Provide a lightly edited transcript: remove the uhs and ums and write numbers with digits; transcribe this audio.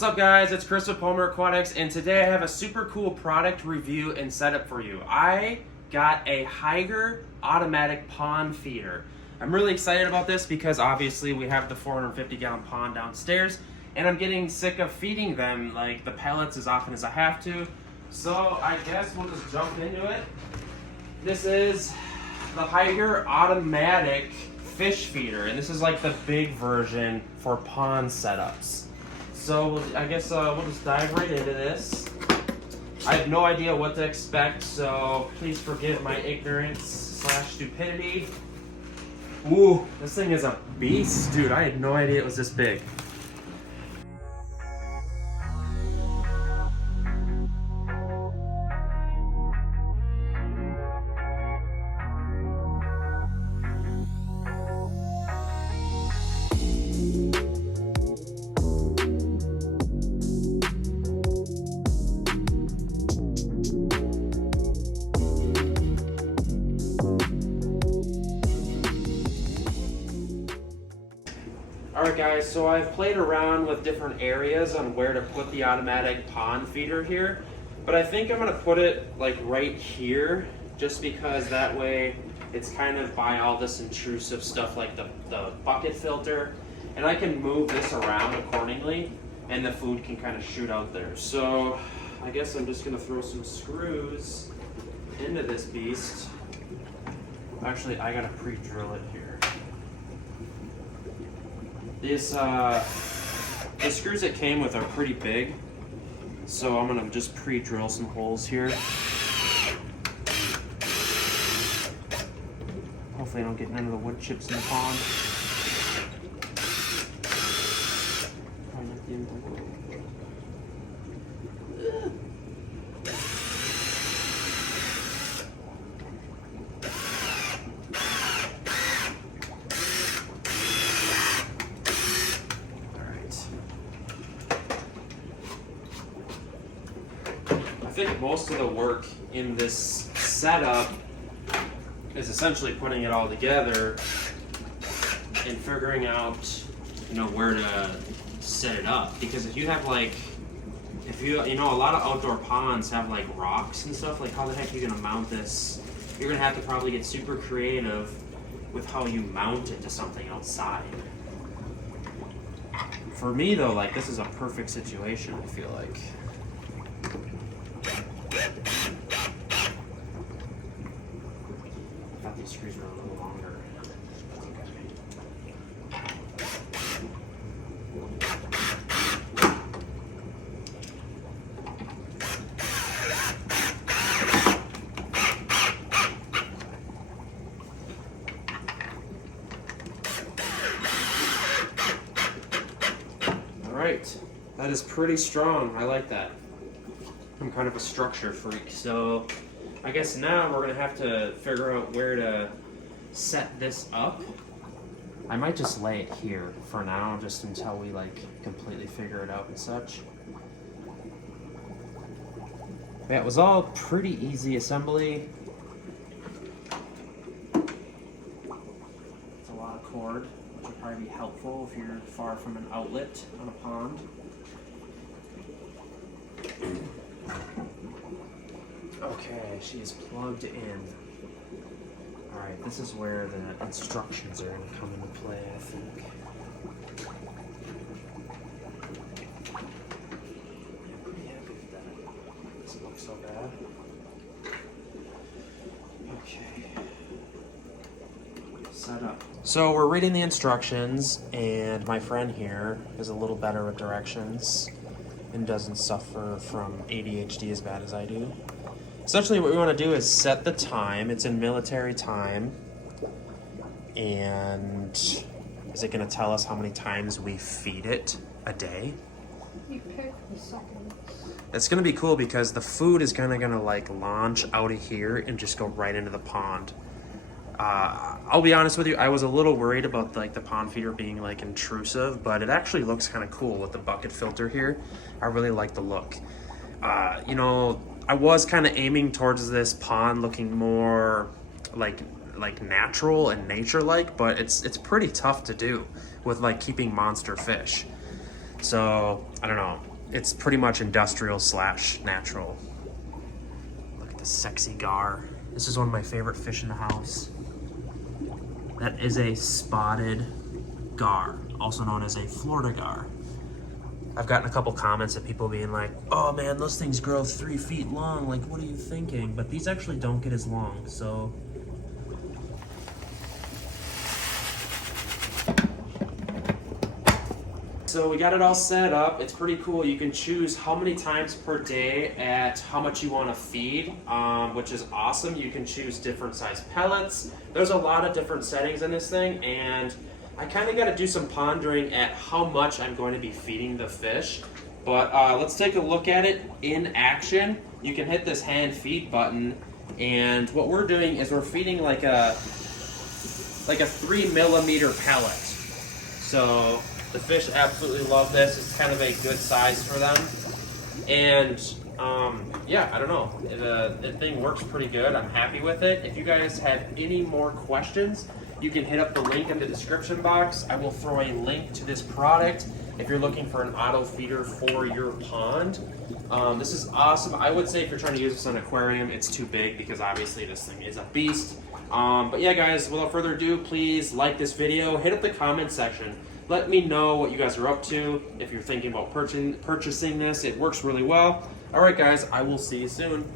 What's up guys, it's Chris with Palmer Aquatics, and today I have a super cool product review and setup for you. I got a Hygger Automatic Pond Feeder. I'm really excited about this because obviously we have the 450-gallon pond downstairs, and I'm getting sick of feeding them like the pellets as often as I have to. So I guess we'll just jump into it. This is the Hygger Automatic Fish Feeder, and this is like the big version for pond setups. So I guess we'll just dive right into this. I have no idea what to expect, so please forgive my ignorance / stupidity. Ooh, this thing is a beast. Dude, I had no idea it was this big. Alright guys, so I've played around with different areas on where to put the automatic pond feeder here, but I think I'm going to put it like right here, just because that way it's kind of by all this intrusive stuff like the bucket filter, and I can move this around accordingly and the food can kind of shoot out there. So I guess I'm just going to throw some screws into this beast. Actually, I got to pre-drill it here. The screws it came with are pretty big, so I'm gonna just pre-drill some holes here. Hopefully I don't get none of the wood chips in the pond. I think most of the work in this setup is essentially putting it all together and figuring out, where to set it up. Because if you have like, a lot of outdoor ponds have like rocks and stuff, like how the heck are you gonna mount this? You're gonna have to probably get super creative with how you mount it to something outside. For me though, like this is a perfect situation, I feel like. I thought these screws were a little longer. Alright, that is pretty strong. I like that. I'm kind of a structure freak, so I guess now we're gonna have to figure out where to set this up. I might just lay it here for now, just until we like completely figure it out and such. But yeah, it was all pretty easy assembly. It's a lot of cord, which would probably be helpful if you're far from an outlet on a pond. Okay, she is plugged in. Alright, this is where the instructions are going to come into play, I think. I'm pretty happy with that. Doesn't look so bad. Okay. Set up. So we're reading the instructions, and my friend here is a little better with directions and doesn't suffer from ADHD as bad as I do. Essentially what we want to do is set the time. It's in military time. And is it going to tell us how many times we feed it a day? You pick the seconds. It's going to be cool because the food is kind of going to like launch out of here and just go right into the pond. I'll be honest with you, I was a little worried about like the pond feeder being like intrusive, but it actually looks kind of cool with the bucket filter here. I really like the look. I was kind of aiming towards this pond looking more like natural and nature-like, but it's pretty tough to do with like keeping monster fish. So I don't know. it's pretty much industrial / natural. Look at this sexy gar. This is one of my favorite fish in the house. That is a spotted gar, also known as a Florida gar. I've gotten a couple comments of people being like, oh man, those things grow 3 feet long. Like, what are you thinking? But these actually don't get as long, so. So we got it all set up. It's pretty cool. You can choose how many times per day at how much you want to feed, which is awesome. You can choose different size pellets. There's a lot of different settings in this thing, and I kind of got to do some pondering at how much I'm going to be feeding the fish. But let's take a look at it in action. You can hit this hand feed button, and what we're doing is we're feeding like a 3mm pellet. So the fish absolutely love this. It's kind of a good size for them. And yeah, I don't know. The thing works pretty good. I'm happy with it. If you guys have any more questions, you can hit up the link in the description box. I will throw a link to this product if you're looking for an auto feeder for your pond. This is awesome. I would say if you're trying to use this on an aquarium, it's too big because obviously this thing is a beast. But yeah, guys, without further ado, please like this video. Hit up the comment section. Let me know what you guys are up to. If you're thinking about purchasing this, it works really well. All right, guys, I will see you soon.